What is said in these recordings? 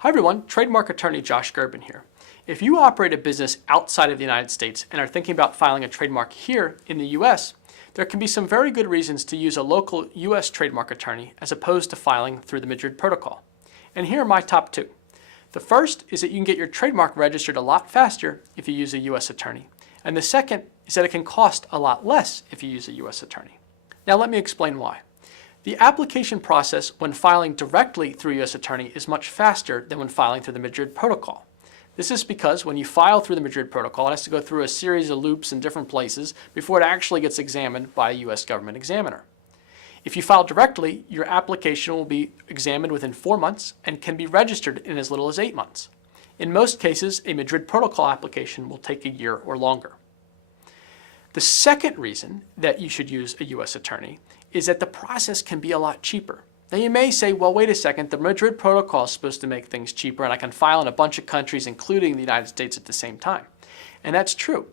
Hi everyone, Trademark attorney Josh Gerben here. If you operate a business outside of the United States and are thinking about filing a trademark here in the US, there can be some very good reasons to use a local US trademark attorney as opposed to filing through the Madrid Protocol. And here are my top two. The first is that you can get your trademark registered a lot faster if you use a US attorney. And the second is that it can cost a lot less if you use a US attorney. Now let me explain why. The application process when filing directly through a US attorney is much faster than when filing through the Madrid Protocol. This is because when you file through the Madrid Protocol, it has to go through a series of loops in different places before it actually gets examined by a US government examiner. If you file directly, your application will be examined within 4 months and can be registered in as little as 8 months. In most cases, a Madrid Protocol application will take a year or longer. The second reason that you should use a US attorney is that the process can be a lot cheaper. Now you may say, well, wait a second, the Madrid Protocol is supposed to make things cheaper and I can file in a bunch of countries, including the United States at the same time. And that's true.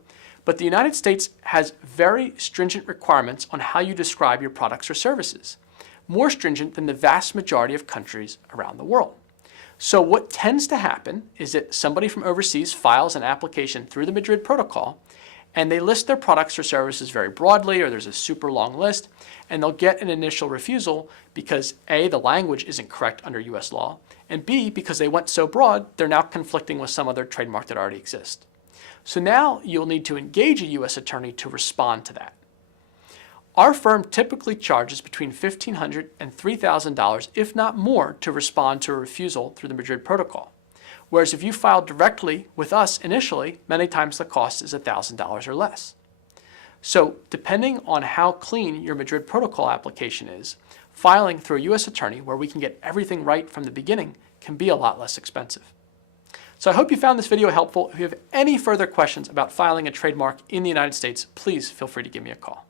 But the United States has very stringent requirements on how you describe your products or services, more stringent than the vast majority of countries around the world. So what tends to happen is that somebody from overseas files an application through the Madrid Protocol and they list their products or services very broadly, or there's a super long list, and they'll get an initial refusal because A, the language isn't correct under US law, and B, because they went so broad, they're now conflicting with some other trademark that already exists. So now you'll need to engage a US attorney to respond to that. Our firm typically charges between $1,500 and $3,000, if not more, to respond to a refusal through the Madrid Protocol. Whereas if you file directly with us initially, many times the cost is $1,000 or less. So depending on how clean your Madrid Protocol application is, filing through a US attorney where we can get everything right from the beginning can be a lot less expensive. So I hope you found this video helpful. If you have any further questions about filing a trademark in the United States, please feel free to give me a call.